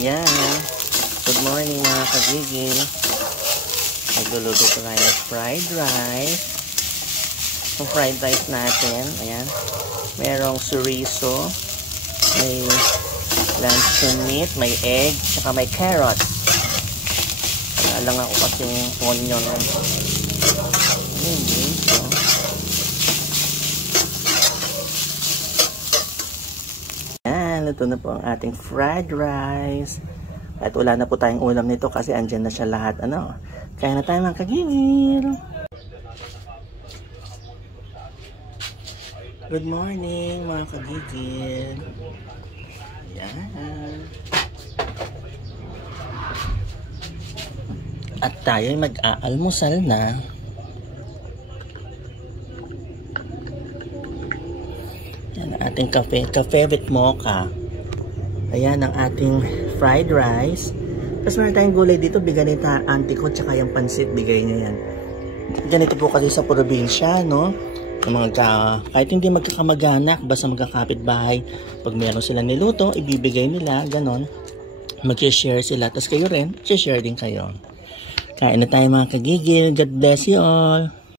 Yan. Good morning mga kagigil. Nagluluto ko tayo ng fried rice. Yung fried rice natin, ayan. Merong chorizo, may luncheon meat, may egg, saka may carrots. Wala lang ako kasi onion. Hindi. Ito na po ang ating fried rice. At wala na po tayong ulam nito kasi andyan na siya lahat. Kaya na tayo mga kagigil. Good morning mga kagigil. Yan. At tayo ay mag-aalmusal na. Yan ang ating cafe with mocha. Ayan ang ating fried rice. Tapos meron tayong gulay dito. Bigay ni auntie ko. Tsaka yung pansit. Bigay niya yan. Ganito po kasi sa probinsya, no? Kahit hindi magkakamag-anak, basta magkakapit-bahay. Pag meron silang niluto, ibibigay nila. Ganon. Mag-share sila. Tapos kayo rin, share din kayo. Kain na tayo mga kagigil. God bless you all.